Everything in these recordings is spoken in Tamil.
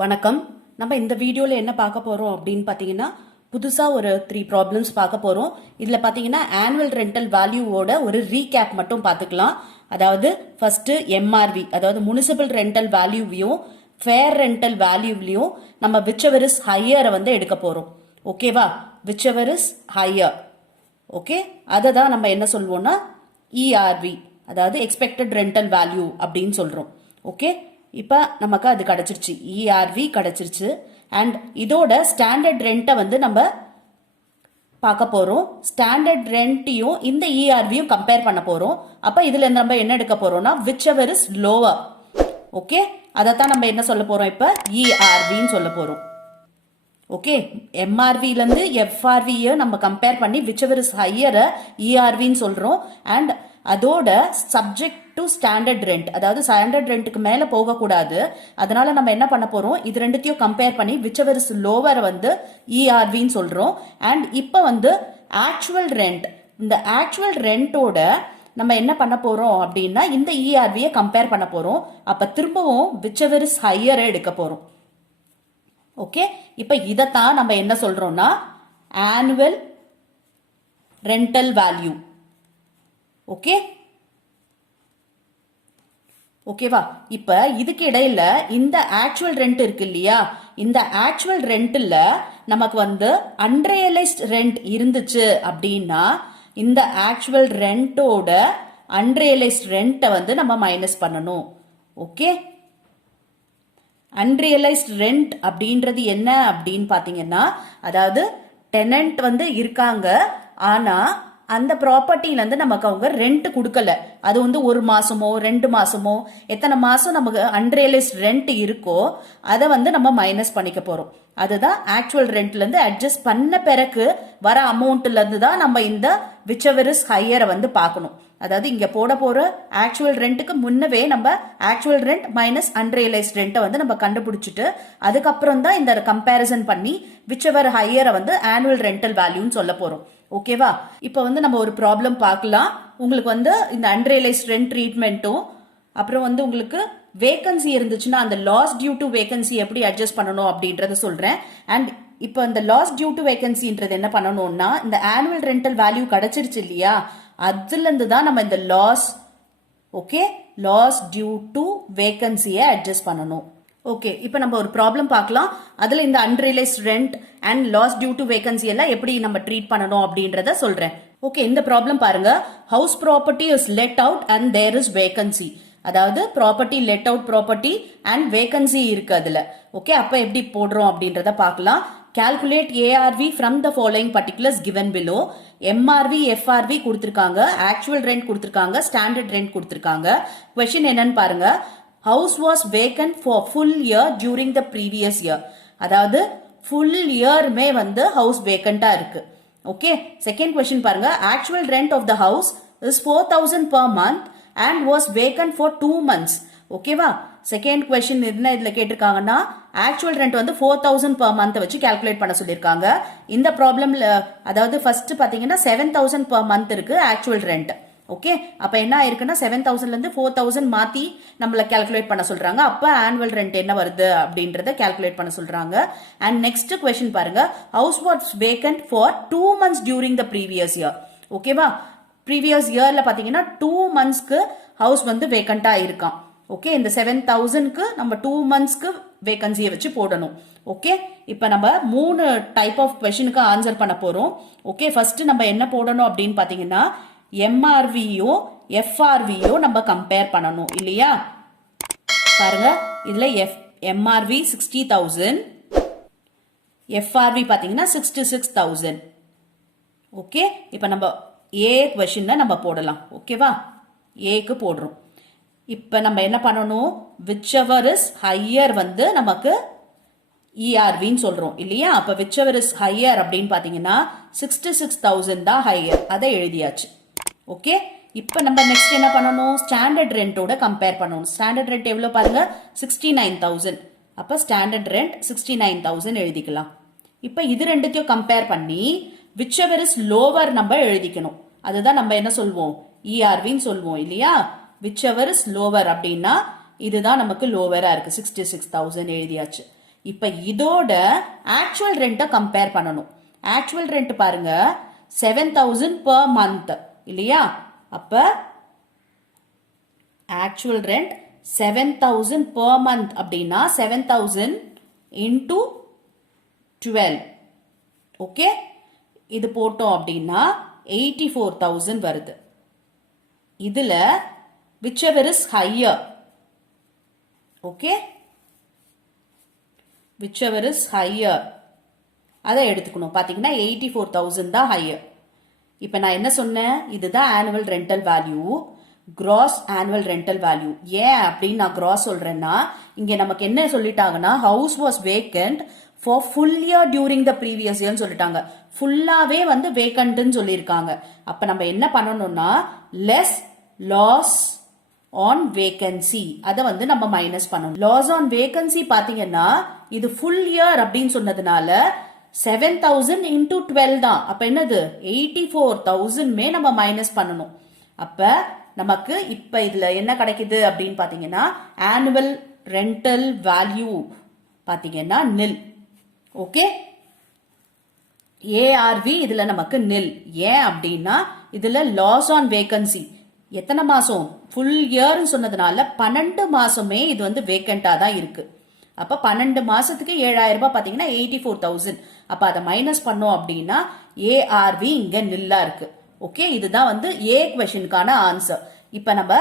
வணக்கம். நம்ம இந்த வீடியோல என்ன பார்க்க போறோம் அப்படின்னு பாத்தீங்கன்னா புதுசா ஒரு 3 ப்ராப்ளம்ஸ் பார்க்க போறோம். இதுல பாத்தீங்கன்னா ஆனுவல் ரெண்டல் வேல்யூவோட ஒரு ரீகேப் மட்டும் பார்த்துக்கலாம். அதாவது ஃபர்ஸ்ட் எம்ஆர்வி, அதாவது முனிசிபல் ரெண்டல் வேல்யூவையும் ஃபேர் ரெண்டல் வேல்யூவிலையும் நம்ம விச்செவர் இஸ் ஹையரை வந்து எடுக்க போறோம். ஓகேவா? விச்செவர் இஸ் ஹையர். ஓகே, அதை தான் நம்ம என்ன சொல்வோம்னா இஆர்வி, அதாவது எக்ஸ்பெக்டட் ரெண்டல் வேல்யூ அப்படின்னு சொல்றோம். ஓகே, இப்போ நமக்கு அது கிடைச்சிருச்சு, இஆர்வி கிடைச்சிருச்சு. அண்ட் இதோட ஸ்டாண்டர்ட் ரெண்ட்டை வந்து நம்ம பார்க்க போறோம். ஸ்டாண்டர்ட் ரெண்ட்டையும் இந்த இஆர்வியும் கம்பேர் பண்ண போறோம். அப்ப இதுல நம்ம என்ன எடுக்க போறோம்னா விச்செவர் இஸ் லோவர். ஓகே, அதைத்தான் நம்ம என்ன சொல்ல போறோம், இப்ப இஆர்வின்னு சொல்ல போறோம். ஓகே, எம்ஆர்வில இருந்து எஃப்ஆர்வியை நம்ம கம்பேர் பண்ணி விச்செவர் இஸ் ஹையரை இஆர்வின்னு சொல்றோம். அண்ட் அதோட சப்ஜெக்ட் டு ஸ்டாண்டர்ட் ரெண்ட், அதாவது ஸ்டாண்டர்ட் ரெண்ட்டுக்கு மேல போகக்கூடாது. அதனால நம்ம என்ன பண்ண போறோம், இது ரெண்டுத்தையும் கம்பேர் பண்ணி விச்செவர் இஸ் லோவர் வந்து இஆர்வின்னு சொல்றோம். அண்ட் இப்போ வந்து ஆக்சுவல் ரெண்ட், இந்த ஆக்சுவல் ரெண்டோட நம்ம என்ன பண்ண போறோம் அப்படின்னா இந்த இஆர்வியை கம்பேர் பண்ண போறோம். அப்ப திரும்பவும் விச்செவர் இஸ் ஹையரை எடுக்க போறோம். ஓகே, இப்ப இதத்தான் நம்ம என்ன சொல்றோம்னா ஆனுவல் ரெண்டல் வேல்யூ. ஓகே, ஓகேவா? இப்ப இதுக்கு இடையில இந்த ஆக்சுவல் ரெண்ட் இருக்கு இல்லையா, இந்த ஆக்சுவல் ரெண்ட்ல நமக்கு வந்து அன்ரியலைஸ்ட் ரெண்ட் இருந்துச்சு அப்படின்னா இந்த ஆக்சுவல் ரெண்டோட அன்ரியலைஸ்ட் ரெண்ட்டை வந்து நம்ம மைனஸ் பண்ணணும். ஓகே, அன்ரியலைஸ்ட் ரெண்ட் அப்படின்றது என்ன அப்படின்னு பாத்தீங்கன்னா, அதாவது டெனன்ட் வந்து இருக்காங்க, ஆனா அந்த ப்ராப்பர்ட்டில இருந்து நமக்கு அவங்க ரெண்ட் கொடுக்கல. அது வந்து 1 மாசமோ 2 மாசமோ எத்தனை மாசம் நமக்கு அன்ரியலைஸ்ட் ரெண்ட் இருக்கோ அதை வந்து நம்ம மைனஸ் பண்ணிக்க போறோம். அதுதான் ஆக்சுவல் ரெண்ட்ல இருந்து அட்ஜஸ்ட் பண்ண பிறகு வர அமௌண்ட்ல இருந்து தான் நம்ம இந்த விச்செவர் இஸ் ஹையரை வந்து பார்க்கணும். அதாவது இங்க போட போற ஆக்சுவல் ரெண்ட்டுக்கு முன்னவே நம்ம ஆக்சுவல் ரெண்ட் மைனஸ் அன்ரியலைஸ்ட் ரெண்ட்டை வந்து நம்ம கண்டுபிடிச்சிட்டு அதுக்கப்புறம் தான் இந்த கம்பேரிசன் பண்ணி விச்செவர் ஹையரை வந்து ஆனுவல் ரெண்டல் வேல்யூன்னு சொல்ல போறோம். ஓகேவா? இப்போ வந்து நம்ம ஒரு ப்ராப்ளம் பார்க்கலாம். உங்களுக்கு வந்து இந்த அன்ரியலைஸ்ட் ரெண்ட் ட்ரீட்மெண்ட்டும் அப்புறம் வந்து உங்களுக்கு வேகன்சி இருந்துச்சுன்னா அந்த லாஸ் டியூ டு வேகன்சி எப்படி அட்ஜஸ்ட் பண்ணணும் அப்படின்றத சொல்றேன். அண்ட் இப்போ இந்த லாஸ் டியூ டு வேகன்சின்றது என்ன பண்ணணும்னா இந்த ஆனுவல் ரெண்டல் வேல்யூ கிடைச்சிருச்சு இல்லையா, அதுல இருந்து தான் நம்ம இந்த loss, okay, loss due to வேகன்சியை அட்ஜஸ்ட் பண்ணணும். ஓகே, இப்போ நம்ம ஒரு ப்ராப்ளம் பார்க்கலாம். அதுல இந்த unrealised rent and loss due to vacancy எல்லாம் எப்படி நம்ம ட்ரீட் பண்ணணும் அப்படின்றத சொல்றேன். ஓகே, இந்த ப்ராப்ளம் பாருங்க. House property is let out and there is vacancy. அதாவது property let out property and vacancy இருக்கு அதுல. ஓகே, அப்ப எப்படி போடுறோம் அப்படின்றத பார்க்கலாம். Calculate ARV from the following particulars given below. MRV, FRV கொடுத்திருக்காங்க, actual rent கொடுத்திருக்காங்க, standard rent கொடுத்திருக்காங்க. Question என்னன்னு பாருங்க. House was vacant for full year during the previous year. அதாவது full year மே வந்து house vacant-ஆ இருக்கு. Okay, second question பாருங்க. Actual rent of the house is 4,000 per month and was vacant for 2 months. ஓகேவா? செகண்ட் கொஸ்டின் என்ன இதுல கேட்டிருக்காங்கன்னா ஆக்சுவல் ரெண்ட் வந்து 4,000 per month வச்சு கால்குலேட் பண்ண சொல்லிருக்காங்க. இந்த ப்ராப்ளம்ல அதாவது ஃபர்ஸ்ட் பாத்தீங்கன்னா 7,000 per month இருக்கு ஆக்சுவல் ரெண்ட். ஓகே, அப்ப என்ன ஆயிருக்குன்னா 7,000ல இருந்து 4,000 மாத்தி நம்மள கால்குலேட் பண்ண சொல்றாங்க. அப்ப ஆனுவல் ரெண்ட் என்ன வருது அப்படின்றத கால்குலேட் பண்ண சொல்றாங்க. அண்ட் நெக்ஸ்ட் கொஸ்டின் பாருங்க. House was vacant for 2 months during the previous year. ஓகேவா? ப்ரீவியஸ் இயர்ல பாத்தீங்கன்னா 2 monthsக்கு ஹவுஸ் வந்து வேக்கண்டா இருக்கான். ஓகே, இந்த 7,000க்கு நம்ம 2 monthsக்கு வேகன்சியை வச்சு போடணும். ஓகே, இப்ப நம்ம 3 டைப் ஆஃப் கொஸ்டினுக்கு ஆன்சர் பண்ண போறோம். ஓகே, ஃபர்ஸ்ட் நம்ம என்ன போடணும் அப்படின்னு பாத்தீங்கன்னா எம்ஆர்வியோ எஃப்ஆர்வியோ நம்ம கம்பேர் பண்ணணும் இல்லையா. பாருங்க, இதுல எம்ஆர்வி 60,000, எஃப்ஆர்வி பாத்தீங்கன்னா 66,000. ஓகே, இப்ப நம்ம ஏ கொஸ்டின் நம்ம போடலாம். ஓகேவா? ஏக்கு போடுறோம். இப்ப நம்ம என்ன பண்ணணும், விச்செவர் இஸ் ஹையர் வந்து நமக்கு இஆர்வின்னு சொல்றோம் இல்லையா. அப்ப விச்செவர் இஸ் ஹையர் அப்படின்னு பாத்தீங்கன்னா 66,000 தான் ஹையர், அதை எழுதியாச்சு. ஓகே, இப்ப நம்ம நெக்ஸ்ட் என்ன பண்ணணும், ஸ்டாண்டர்ட் ரெண்டோட கம்பேர் பண்ணணும். ஸ்டாண்டர்ட் ரெண்ட் எவ்வளவு பாருங்க, 69,000. அப்ப ஸ்டாண்டர்ட் ரெண்ட் 69,000 எழுதிக்கலாம். இப்ப இது ரெண்டுத்தையும் கம்பேர் பண்ணி விச்செவர் இஸ் லோவர் நம்ம எழுதிக்கணும். அதுதான் நம்ம என்ன சொல்வோம், இஆர்வின்னு சொல்வோம் இல்லையா. whichever is lower அப்படின்னா இதுதான் நமக்கு லோவரா இருக்கு 66,000 எழுதியாச்சு. இப்ப இதோட ஆக்சுவல் ரெண்ட்டை கம்பேர் பண்ணணும். ஆக்சுவல் ரெண்ட் பாருங்க 7,000 per month இல்லையா? அப்ப ஆக்சுவல் ரெண்ட் 7,000 per month அப்படின்னா 7,000 into 12. ஓகே, இது போட்டோம் அப்படின்னா 84,000 வருது. இதுல whichever is higher, okay, whichever is higher அதை எடுத்துக்கணும். பாத்தீங்கன்னா 84,000 தான் ஹையர். இப்ப நான் என்ன சொன்னேன், இதுதான் annual rental value, gross annual rental value. ஏன் அப்படின்னு நான் கிராஸ் சொல்றேன்னா, இங்க நமக்கு என்ன சொல்லிட்டாங்கன்னா house was vacant for full year during the previous இயர்னு சொல்லிட்டாங்க. ஃபுல்லாவே வந்து வேக்கண்ட்னு சொல்லியிருக்காங்க. அப்ப நம்ம என்ன பண்ணணும்னா லெஸ் லாஸ் ஆன் வேகன்சி அதை வந்து நம்ம மைனஸ் பண்ணணும். லாஸ் ஆன் வேகன்சி பாத்தீங்கன்னா இது ஃபுல் இயர் அப்படின்னு சொன்னதுனால 7,000 into 12 தான். அப்ப என்னது 84,000 நம்ம மைனஸ் பண்ணணும். அப்ப நமக்கு இப்ப இதுல என்ன கிடைக்குது அப்படின்னு பாத்தீங்கன்னா ஆனுவல் ரெண்டல் வேல்யூ பாத்தீங்கன்னா நில். ஓகே, ஏஆர்வி இதுல நமக்கு நில். ஏன் அப்படின்னா இதுல லாஸ் ஆன் வேகன்சி எத்தனை மாசம், ஃபுல் இயர் சொன்னதுனால 12 மாசமே இது வந்து வேக்கண்டா தான் இருக்கு. அப்ப 12 மாசத்துக்கு 7,000 ரூபாய் பாத்தீங்கன்னா 84,000. அப்ப அதை மைனஸ் பண்ணோம் அப்படின்னா ஏஆர்வி இங்க நில்லா இருக்கு. ஓகே, இதுதான் வந்து ஏ क्वेश्चनக்கான ஆன்சர். இப்ப நம்ம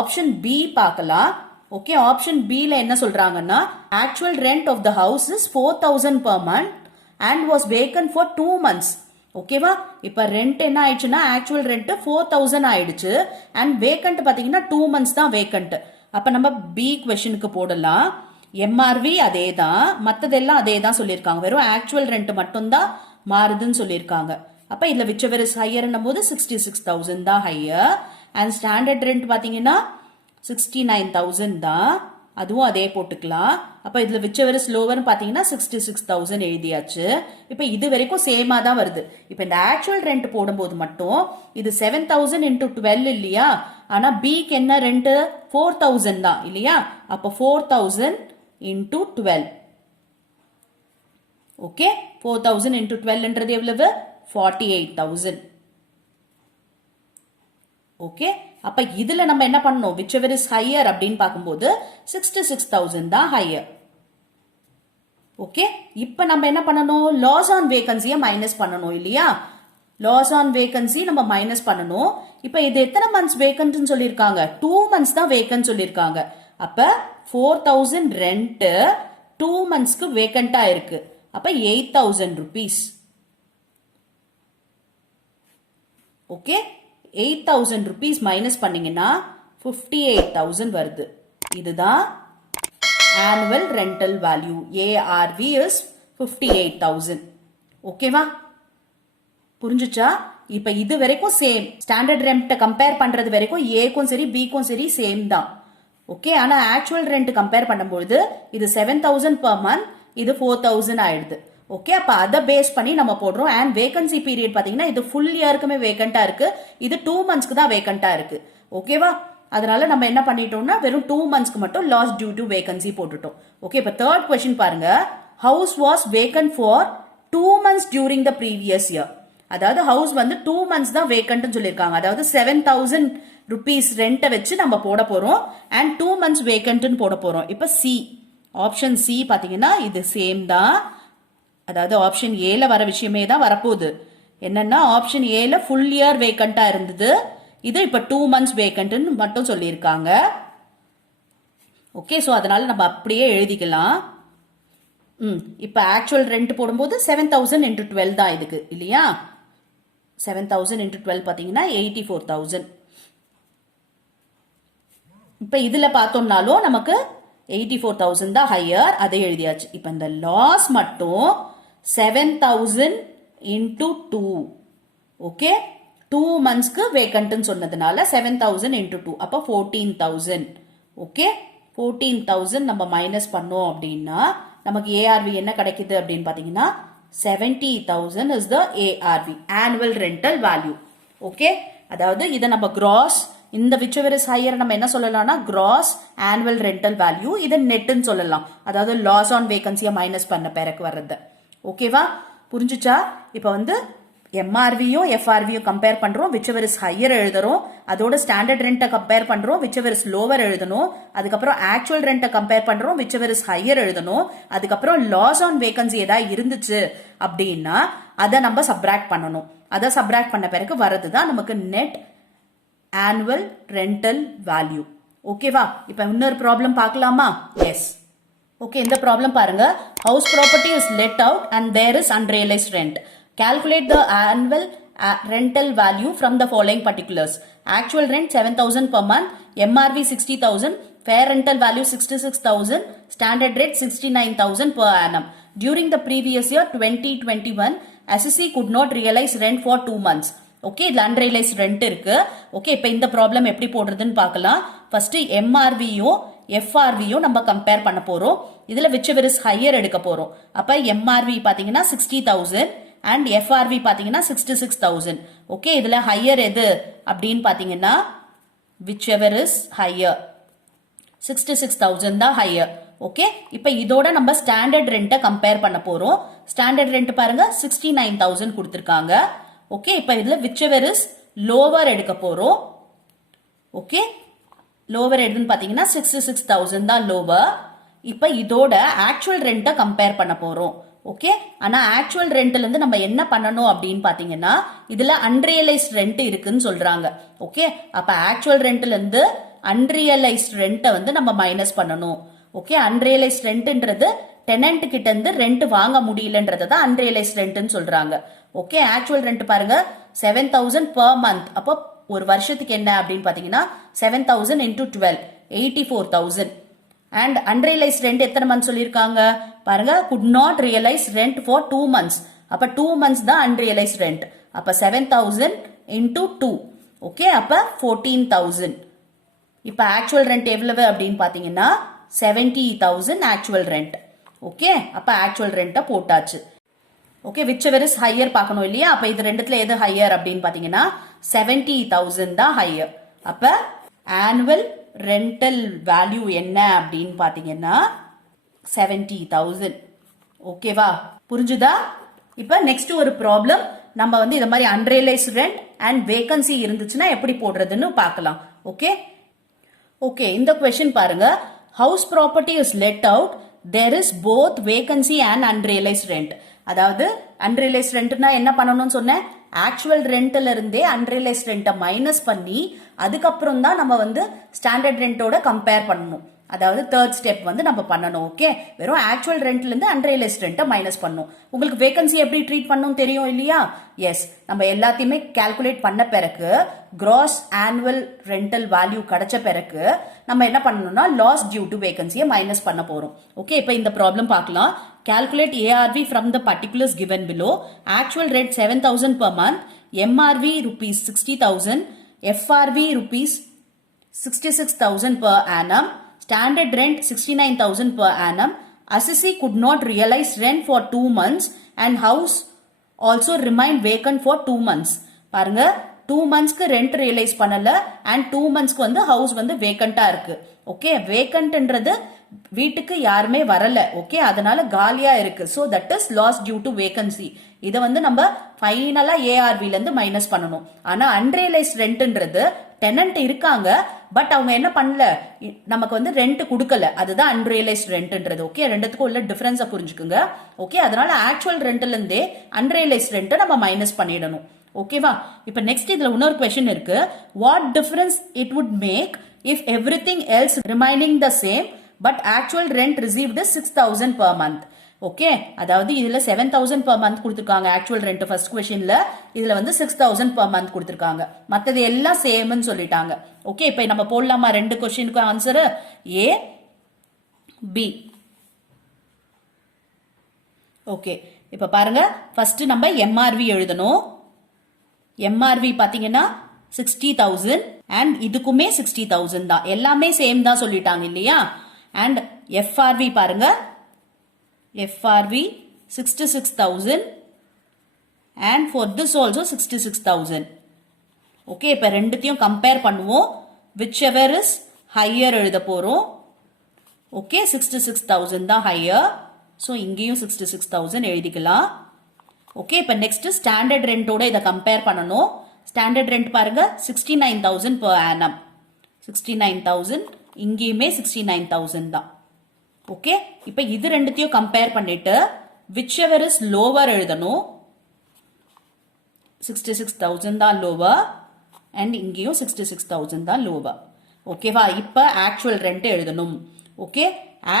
ஆப்ஷன் பி பார்க்கலாம். ஓகே, ஆப்ஷன் பி ல என்ன சொல்றாங்கன்னா actual rent of the house is 4,000 per month and was vacant for 2 months. ஓகேவா? இப்ப ரெண்ட் என்ன ஆயிடுச்சுன்னா ஆக்சுவல் ரெண்ட் 4,000 ஆயிடுச்சு அண்ட் வேக்கண்ட் பாத்தீங்கன்னா 2 months தான் வேக்கண்ட். அப்ப நம்ம பி क्वेश्चनக்கு போடலாம். எம்ஆர்வி அதே தான், மத்ததெல்லாம் அதே தான் சொல்லியிருக்காங்க. வெறும் ஆக்சுவல் ரெண்ட் மட்டும் தான் மாறுதுன்னு சொல்லியிருக்காங்க. அப்ப இதுல whichever is higher போது 66,000 தான் ஹையர் அண்ட் ஸ்டாண்டர்ட் ரெண்ட் பாத்தீங்கன்னா 69,000 தான், அதுவும் அதே போட்டுக்கலாம். அப்ப இதுல whichever is lower பாத்தீங்கன்னா 66,000 எழுதியாச்சு. இப்ப இது வரைக்கும் சேமா தான் வருது. இப்ப இந்த ஆக்சுவல் ரெண்ட் போடும்போது மட்டும் இது 7,000 into 12 இல்லையா? ஆனா பிக்கு என்ன ரெண்ட் 4,000 தான் இல்லையா? அப்ப 4,000 into 12. ஓகே, 4,000 into 12 எவ்வளவு 48,000. ஓகே, அப்ப இதுல நம்ம என்ன பண்ணணும், whichever is higher அப்படின்னு பார்க்கும்போது 66,000 தான் ஹையர். ஓகே, இப்ப நம்ம என்ன பண்ணணும், லாஸ் ஆன் வேகன்சியை மைனஸ் பண்ணணும் இல்லையா? லாஸ் ஆன் வேகன்சி நம்ம மைனஸ் பண்ணணும். இப்ப இது எத்தனை மந்த்ஸ் வேகன்ட்னு சொல்லியிருக்காங்க, 2 months தான் வேகன்ட் சொல்லியிருக்காங்க. அப்ப 4,000 ரெண்ட் 2 monthsக்கு வேகண்டா இருக்கு. அப்ப 8,000 rupees. ஓகே, 8,000 rupees மைனஸ் பண்ணீங்கன்னா 58,000 வருது. இதுதான் annual rental value. ARV is 58,000. ஓகேவா? புரிஞ்சுச்சா? இப்ப இது வரைக்கும் சேம். ஸ்டாண்டர்ட் ரெண்ட் கம்பேர் பண்றது வரைக்கும் ஏக்கும் சரி பிக்கும் சரி சேம் தான். ஓகே, ஆனா ஆக்சுவல் ரெண்ட் கம்பேர் பண்ணும்போது இது 7,000 per month, இது 4,000 ஆயிடுது. ஓகே, அப்ப அதை பேஸ் பண்ணி நம்ம போடுறோம். அண்ட் வேகன்சி பீரியட் பாத்தீங்கன்னா இது ஃபுல் இயருக்குமே வேகண்டா இருக்கு, இது 2 monthsக்கு தான் வேகண்டா இருக்கு. ஓகேவா? அதனால நம்ம என்ன பண்ணிட்டோம்னா வெறும் 2 monthsக்கு மட்டும் லாஸ் டியூ டு வேகன்சி போட்டுட்டோம். ஓகே, இப்ப தேர்ட் क्वेश्चन பாருங்க. House was vacant for 2 months during the previous year. அதாவது ஹவுஸ் வந்து 2 months தான் வேகன்ட்னு சொல்லியிருக்காங்க. அதாவது 7,000 rupees ரெண்ட்டை வச்சு நம்ம போட போறோம் அண்ட் 2 months வேகன்ட்னு போட போறோம். இப்ப சி, ஆப்ஷன் சி பாத்தீங்கன்னா இது சேம் தான். அதாவது ஆப்ஷன் ஏல வர விஷயமே தான் வரப்போகுது. என்னன்னா ஆப்ஷன் ஏல ஃபுல் இயர் வேகண்டா இருந்தது, இது இப்ப 2 months வேகன்ட்னு மட்டும் சொல்லியிருக்காங்க. ஓகே, சோ அதனால நம்ம அப்படியே எழுதிக்கலாம். இப்ப ஆக்சுவல் ரெண்ட் போடும்போது 7,000 into 12 தான் இதுக்கு இல்லையா? 7,000 into 12 பாத்தீங்கன்னா 84,000. இப்ப இதுல பார்த்தோம்னாலும் நமக்கு 84,000 தான் ஹையர், அதை எழுதியாச்சு. இப்ப இந்த லாஸ் மட்டும் 7,000 into 2. ஓகே, 2 monthsக்கு வேகன்ட்னு சொன்னதுனால 7,000 into 2 அப்ப 14,000. ஓகே, 14,000 நம்ம மைனஸ் பண்ணோம் அப்படின்னா நமக்கு ஏஆர்வி என்ன கிடைக்குது அப்படின்னு பாத்தீங்கன்னா 70,000 is the ARV, annual rental value. Okay, அதாவது இதை நம்ம கிராஸ் இந்த whichever is higher நம்ம என்ன சொல்லலாம்னா gross annual rental value, இது நெட்னு சொல்லலாம். அதாவது loss on vacancy மைனஸ் பண்ண பிறகு வர்றது. ஓகேவா? புரிஞ்சுச்சா? இப்போ வந்து எம்ஆர்வியும் எஃப்ஆர்வியும் கம்பேர் பண்றோம், whichever is higher எழுதுறோம். அதோட ஸ்டாண்டர்ட் ரெண்ட்டை கம்பேர் பண்றோம், whichever is lower எழுதணும். அதுக்கப்புறம் ஆக்சுவல் ரெண்ட்டை கம்பேர் பண்றோம், whichever is higher எழுதணும். அதுக்கப்புறம் லாஸ் ஆன் வேகன்சி ஏதாவது இருந்துச்சு அப்படின்னா அதை நம்ம சப்ராக்ட் பண்ணணும். அதை சப்ராக்ட் பண்ண பிறகு வரதுதான் நமக்கு நெட் ஆனுவல் ரெண்டல் வேல்யூ. ஓகேவா? இப்ப இன்னொரு ப்ராப்ளம் பார்க்கலாமா? எஸ். ஓகே, இந்த ப்ராப்ளம் பாருங்க. House property is let out and there is unrealised rent. Calculate the annual rental value from the following particulars. Actual rent 7,000 per month, MRV 60,000, fair rental value 66,000, standard rate 69,000 per annum. During the previous year 2021, assessee could not realize rent for 2 months. Okay, இதுல அன்ரியலைஸ்ட் ரெண்ட் இருக்கு. ஓகே, இப்போ இந்த ப்ராப்ளம் எப்படி போடுறதுன்னு பார்க்கலாம். ஃபர்ஸ்ட் எம்ஆர்வியும் எஃப்ஆர்வியும் நம்ம கம்பேர் பண்ண போறோம். இதுல whichever is higher எடுக்க போறோம். அப்ப எம்ஆர்வி பாத்தீங்கன்னா 60,000 and FRV பாத்தீங்கன்னா 66,000. ஓகே, இதுல ஹையர் எது அப்படின்னு பாத்தீங்கன்னா whichever is higher 66,000 தான் ஹையர். ஓகே, இப்போ இதோட நம்ம ஸ்டாண்டர்ட் ரெண்ட்டை கம்பேர் பண்ண போறோம். ஸ்டாண்டர்ட் ரெண்ட் பாருங்க 69,000 கொடுத்திருக்காங்க. ஓகே, இப்போ இதுல whichever is lower எடுக்க போறோம். ஓகே, லோவர் எதுன்னு பாத்தீங்கன்னா 66,000 தான் லோவர். இப்போ இதோட ஆக்சுவல் ரெண்ட்டை கம்பேர் பண்ண போறோம். ஓகே, ஆனா ஆக்சுவல் ரெண்ட்ல இருந்து நம்ம என்ன பண்ணணும் அப்படின்னு பாத்தீங்கன்னா இதுல அன்ரியலைஸ்ட் ரெண்ட் இருக்குன்னு சொல்றாங்க. ஓகே, அப்ப ஆக்சுவல் ரெண்ட்ல இருந்து அன்ரியலைஸ்ட் ரெண்ட்டை வந்து நம்ம மைனஸ் பண்ணணும். ஓகே, அன்ரியலைஸ்ட் ரெண்ட்ன்றது டெனன்ட் கிட்ட இருந்து ரெண்ட் வாங்க முடியலன்றத தான் அன்ரியலைஸ்ட் ரெண்ட்னு சொல்றாங்க. ஓகே, ஆக்சுவல் ரெண்ட் பாருங்க 7,000 per month. அப்போ ஒரு வருஷத்துக்கு என்ன அப்படின்னு பாத்தீங்கன்னா 7,000 into 12 84,000. and unrealized rent எத்தனை months சொல்லிருக்காங்க பாருங்க. could not realize rent for 2 months. அப்ப 2 months தான் unrealized rent. அப்ப 7,000 into 2. ஓகே, அப்ப 14,000. இப்ப actual rent எவ்வளவு அப்படின்னு பாத்தீங்கன்னா 70,000 actual rent. ஓகே, அப்ப actual rent போட்டாச்சு. ஓகே, whichever is higher பார்க்கணும் இல்லையா? அப்ப இது ரெண்டுத்துல எது ஹையர் அப்படின்னு பாத்தீங்கன்னா 70,000 தான் ஹையர். அப்ப annual rental value என்ன அப்படின்னு பாத்தீங்கன்னா 70,000. ஓகேவா? புரிஞ்சுதா? இப்ப நெக்ஸ்ட் ஒரு ப்ராப்ளம் நம்ம வந்து இந்த மாதிரி அன்ரியலைஸ்ட் ரெண்ட் அண்ட் வேகன்சி இருந்துச்சுன்னா எப்படி போடுறதுன்னு பார்க்கலாம். ஓகே ஓகே, இந்த क्वेश्चन பாருங்க. House property is let out, there is both vacancy and unrealised rent. அதாவது அன்ரியலைஸ்ட் ரெண்ட்னா என்ன பண்ணணும்னு சொன்னேன், ஆக்சுவல் ரெண்ட்ல இருந்தே அன்ரியலைஸ்ட் ரெண்ட்டை மைனஸ் பண்ணி அதுக்கப்புறம் தான் நம்ம வந்து ஸ்டாண்டர்ட் ரெண்டோட கம்பேர் பண்ணணும். அதாவது தேர்ட் ஸ்டெப் வந்து நம்ம பண்ணணும். ஓகே, வெறும் ஆக்சுவல் ரெண்ட்ல இருந்து அன்ரியலைஸ்ட் ரெண்ட்டை மைனஸ் பண்ணணும். உங்களுக்கு வேகன்சி எப்படி ட்ரீட் பண்ணணும் தெரியும் இல்லையா? எஸ், நம்ம எல்லாத்தையுமே கால்குலேட் பண்ண பிறகு கிராஸ் ஆனுவல் ரெண்டல் வேல்யூ கிடைச்ச பிறகு நம்ம என்ன பண்ணணும்னா லாஸ் டியூ டு வேகன்சியை மைனஸ் பண்ண போறோம். ஓகே, இப்போ இந்த ப்ராப்ளம் பார்க்கலாம். Calculate ARV from the particulars given below. Actual rate 7,000 per month, MRV rupees 60,000, FRV rupees 66,000 per annum, standard rent 69,000 per annum. Assessee could not realize rent for 2 months and house also remained vacant for 2 months. பாருங்க, 2 monthsக்கு rent realize பண்ணல and 2 monthsக்கு வந்து house வந்து வேக்கண்டா இருக்கு. ஓகே, வேக்கன்ட்ன்றது வீட்டுக்கு யாருமே வரல. ஓகே, அதனால காலியா இருக்கு. So that is loss due to vacancy. இத வந்து நம்ம ஃபைனலா ஏஆர்வில இருந்து மைனஸ் பண்ணணும். ஆனா அன்ரியலைஸ்ட் ரெண்ட்ன்றது டெனன்ட் இருக்காங்க, பட் அவங்க என்ன பண்ணல, நமக்கு வந்து ரெண்ட் கொடுக்கல. அதுதான் அன்ரியலைஸ்ட் ரெண்ட்ன்றது. ஓகே, ரெண்டுத்துக்கும் உள்ள டிஃபரன்ஸை புரிஞ்சுக்குங்க. ஓகே, அதனால ஆக்சுவல் ரெண்ட்ல இருந்தே அன்ரியலைஸ்ட் ரெண்ட்டை நம்ம மைனஸ் பண்ணிடணும். ஓகேவா? இப்ப நெக்ஸ்ட் இதுல இன்னொரு क्वेश्चन இருக்கு. What difference it would make if everything else remaining the same but actual rent received 6,000 per month. Okay, அதாவது இதுல 7,000 per month கொடுத்திருக்காங்க ஆக்சுவல் ரெண்ட் ஃபர்ஸ்ட் क्वेश्चनல. இதுல வந்து 6,000 per month கொடுத்திருக்காங்க. மத்தது எல்லாம் சேம்னு சொல்லிட்டாங்க. ஓகே, இப்போ நம்ம போடலாமா ரெண்டு क्वेश्चनக்கு ஆன்சர்? ஏ பி. ஓகே, இப்போ பாருங்க, ஃபர்ஸ்ட் நம்ம எம்ஆர்வி எழுதணும். எம்ஆர்வி பாத்தீங்கன்னா 60,000 அண்ட் இதுக்குமே 60,000 தான். எல்லாமே சேம் தான் சொல்லிட்டாங்க இல்லையா? அண்ட் எஃப்ஆர்வி பாருங்க, எஃப்ஆர்வி 66,000 and for this also 66,000. Okay, இப்போ ரெண்டுத்தையும் கம்பேர் பண்ணுவோம். whichever is higher எழுத போறோம். ஓகே 66,000 தான் higher. ஸோ இங்கேயும் 66,000 எழுதிக்கலாம். ஓகே இப்போ நெக்ஸ்ட் ஸ்டாண்டர்ட் ரெண்டோட இதை கம்பேர் பண்ணணும். ஸ்டாண்டர்ட் ரெண்ட் பாருங்க 69,000 per annum. 69,000 இங்கேயுமே 69,000 தான். ஓகே இப்போ இது ரெண்டுத்தையும் கம்பேர் பண்ணிட்டு whichever is lower எழுதணும். 66,000 தான் lower and இங்கேயும் 66,000 தான் lower. ஓகேவா இப்போ ஆக்சுவல் ரெண்ட் எழுதணும். ஓகே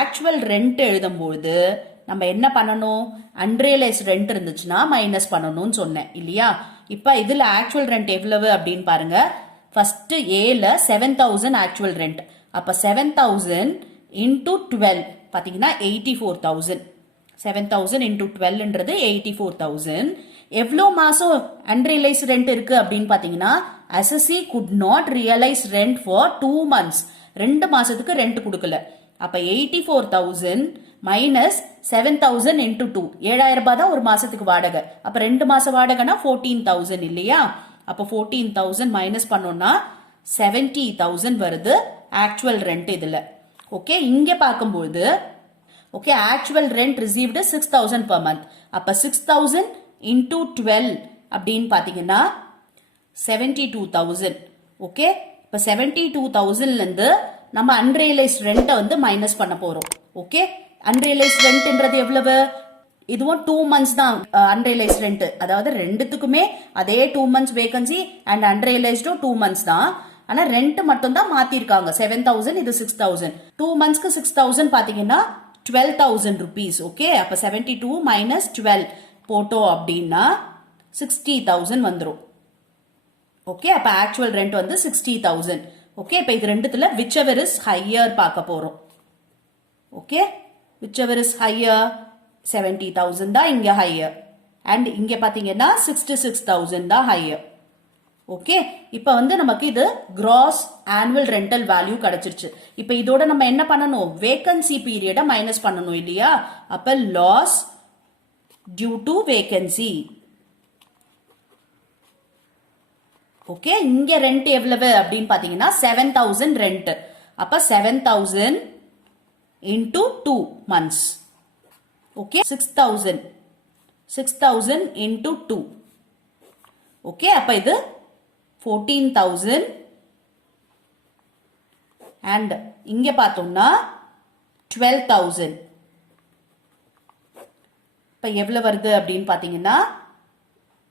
ஆக்சுவல் ரெண்ட் எழுதும்போது நம்ம என்ன பண்ணணும், அன்ரியலைஸ் ரெண்ட் இருந்துச்சுன்னா மைனஸ் பண்ணணும்னு சொன்னேன் இல்லையா. இப்போ இதுல ஆக்சுவல் ரெண்ட் எவ்வளவு அப்படின்னு பாருங்க. ஃபர்ஸ்ட் ஏல 7,000 ஆக்சுவல் ரெண்ட். அப்ப 7,000 இன்டூ 12 பாத்தீங்கன்னா 84,000. 7,000 இன்டூ 12ன்றது 84,000. எவ்வளோ மாசம் அன்ரியலைஸ் ரெண்ட் இருக்கு அப்படின்னு பாத்தீங்கன்னா அசசி could not realise rent for 2 months. 2 மாசத்துக்கு ரெண்ட் கொடுக்கல. அப்ப 84,000 மைனஸ் 7,000 இன்டூ 2 7,000 ரூபாய் தான் ஒரு மாசத்துக்கு வாடகை. அப்ப 2 மாசம் வாடகைனா 14,000 இல்லையா. அப்ப 14,000 மைனஸ் பண்ணோம்னா 70,000 வருது ஆக்சுவல் ரெண்ட் இதுல. ஓகே இங்க பார்க்கும்போது okay actual rent received 6,000 per month. அப்ப 6,000 இன்டூ 12 அப்படின்னு பாத்தீங்கன்னா 72,000. ஓகே இப்ப 72,000ல இருந்து நம்ம அன்ரியலைஸ் ரெண்ட்டை வந்து மைனஸ் பண்ண போறோம். ஓகே அன்ரியலைஸ் ரெண்ட்ன்றது எவ்வளவு, இதுவும் 2 months தான் அன்ரியலைஸ் ரெண்ட். அதாவது ரெண்டுத்துக்குமே அதே 2 months வேகன்சி அண்ட் அன்ரியலைஸ்டும் 2 months தான். ஆனா ரெண்ட் மட்டும் தான் மாத்திருக்காங்க. 7,000 இது 6,000. 2 monthsக்கு 6,000 பாத்தீங்கன்னா 12,000 rupees. ஓகே அப்ப 72 மைனஸ் 12 போட்டோம் அப்படின்னா 60,000 வந்துரும். ஓகே அப்ப ஆக்சுவல் ரெண்ட் வந்து 60,000. ஓகே இப்ப இது ரெண்டுத்துல whichever is higher பார்க்க போறோம். ஓகே whichever is higher 70,000 தான் இங்க higher and இங்க பாத்தீங்கன்னா 66,000 தான் higher. ஓகே இப்ப வந்து நமக்கு இது gross annual rental value கிடைச்சிருச்சு. இப்ப இதோட நம்ம என்ன பண்ணணும், வேகன்சி பீரியட மைனஸ் பண்ணணும் இல்லையா. அப்ப loss due to vacancy. Okay இங்க ரெண்ட் எவ்வளவு அப்படின்னு பாத்தீங்கன்னா 7,000 ரெண்ட். அப்ப 7,000 into 2 months. Okay 6,000 into 2. Okay அப்ப இது 14,000 and இங்க பார்த்தோம்னா 12,000. இப்ப எவ்வளவு வருது அப்படின்னு பாத்தீங்கன்னா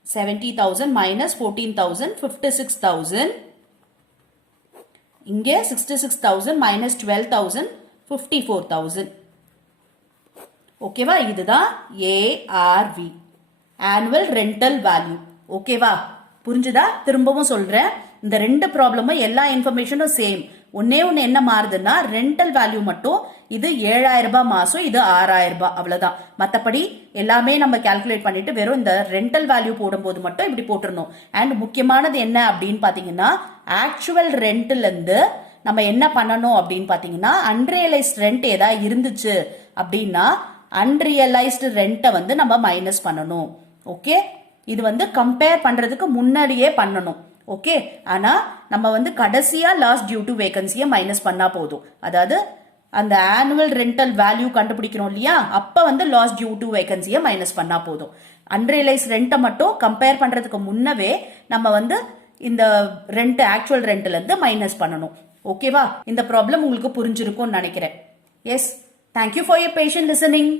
70,000 minus 14,000 56,000. இங்க 66,000 minus 12,000 54,000. ஓகேவா இதுதான் ARV annual rental value. ஓகேவா புரிஞ்சுதா, திரும்பவும் சொல்றேன். இந்த ரெண்டு ப்ராப்ளமும் எல்லா இன்ஃபர்மேஷனும் சேம். ஒன்னே ஒன்னு என்ன மாறுதுன்னா ரெண்டல் வேல்யூ மட்டும் இது 7,000 ரூபாய் மாசம், இது 6,000 ரூபாய் அவ்வளவுதான். மத்தபடி எல்லாமே நம்ம கால்குலேட் பண்ணிட்டு வெறும் இந்த ரெண்டல் வேல்யூ போடும்போது மட்டும் இப்படி போட்டுருந்தோம். அண்ட் முக்கியமானது என்ன அப்படின்னு பாத்தீங்கன்னா ஆக்சுவல் ரெண்ட்ல இருந்து நம்ம என்ன பண்ணணும் அப்படின்னு பாத்தீங்கன்னா அன்ரியலைஸ்ட் ரெண்ட் ஏதாவது இருந்துச்சு அப்படின்னா அன்ரியலைஸ்டு ரெண்ட்டை வந்து நம்ம மைனஸ் பண்ணணும். ஓகே இது வந்து கம்பேர் பண்றதுக்கு முன்னாடியே பண்ணணும். ஓகே ஆனா நம்ம வந்து கடைசியா லாஸ் டியூ டு வேகன்சியை மைனஸ் பண்ணா போதும். அதாவது அந்த ஆனுவல் ரெண்டல் வேல்யூ கண்டுபிடிக்கிறோம் இல்லையா, அப்ப வந்து லாஸ் டியூ டு வேகன்சியை மைனஸ் பண்ணா போதும். அன்ரியலைஸ் ரெண்ட்டை மட்டும் கம்பேர் பண்றதுக்கு முன்னவே நம்ம வந்து இந்த ரெண்ட் ஆக்சுவல் ரெண்ட்ல இருந்து மைனஸ் பண்ணணும். ஓகேவா இந்த ப்ராப்ளம் உங்களுக்கு புரிஞ்சிருக்கும்னு நினைக்கிறேன். Yes, thank you for your patient listening.